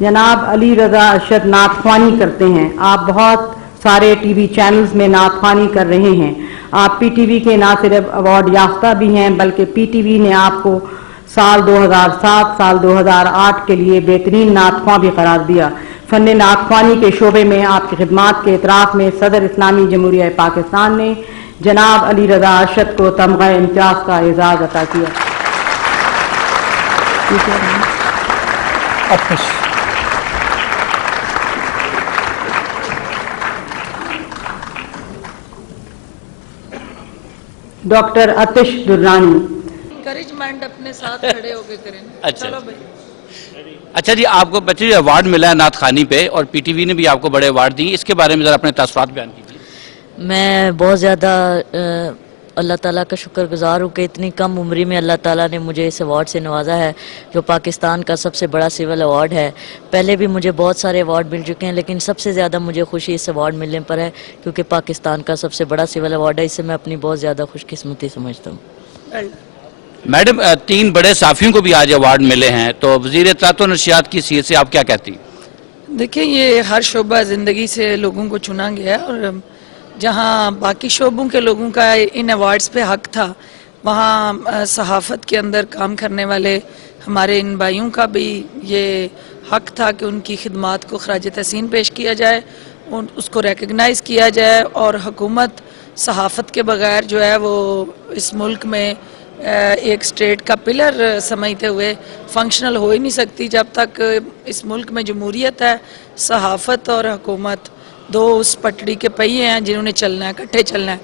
जनाब अली रजा अरशद नात ख्वानी करते हैं। आप बहुत सारे टीवी चैनल्स में नात ख्वानी कर रहे हैं। आप पीटीवी के ना सिर्फ अवार्ड याफ्ता भी हैं बल्कि पीटीवी ने आपको साल 2007 साल 2008 के लिए बेहतरीन नात ख्वां भी करार दिया। फन नात ख्वानी के शोबे में आपकी खिदमात के इतराफ़ में सदर इस्लामी जमहूरिया पाकिस्तान ने जनाब अली रजा अरशद को तमगा इम्तियाज़ का एजाज़ अता किया। डॉक्टर आतिश दुर्रानी। इंकरेजमेंट अपने साथ खड़े होके करें। अच्छा चलो भाई। अच्छा जी, आपको बच्चे अवार्ड मिला है नात खानी पे और पीटीवी ने भी आपको बड़े अवार्ड दिए, इसके बारे में ज़रा अपने तासुरात बयान कीजिए। मैं बहुत ज़्यादा अल्लाह ताला का शुक्रगुजार हूँ कि इतनी कम उम्री में अल्लाह ताला ने मुझे इस अवार्ड से नवाजा है जो पाकिस्तान का सबसे बड़ा सिविल अवार्ड है। पहले भी मुझे बहुत सारे अवार्ड मिल चुके हैं लेकिन सबसे ज़्यादा मुझे खुशी इस अवार्ड मिलने पर है क्योंकि पाकिस्तान का सबसे बड़ा सिविल अवार्ड है। इससे मैं अपनी बहुत ज़्यादा खुशकिस्मती समझता हूँ। मैडम, 3 बड़े साफ़ियों को भी आज अवार्ड मिले हैं, तो वज़ीर इत्तलात व नशियात की हैसियत से आप क्या कहती हैं? देखिए, ये हर शोबा ज़िंदगी से लोगों को चुना गया है और जहाँ बाकी शोबों के लोगों का इन अवार्ड्स पे हक था, वहाँ सहाफ़त के अंदर काम करने वाले हमारे इन भाइयों का भी ये हक था कि उनकी खिदमात को खराज तहसीन पेश किया जाए, उसको रिकग्नाइज़ किया जाए। और हुकूमत सहाफ़त के बगैर जो है वो इस मुल्क में एक स्टेट का पिलर समझते हुए फंक्शनल हो ही नहीं सकती। जब तक इस मुल्क में जमहूरियत है, सहाफ़त और हुकूमत दो उस पटड़ी के पहिए हैं जिन्होंने चलना है, इकट्ठे चलना है।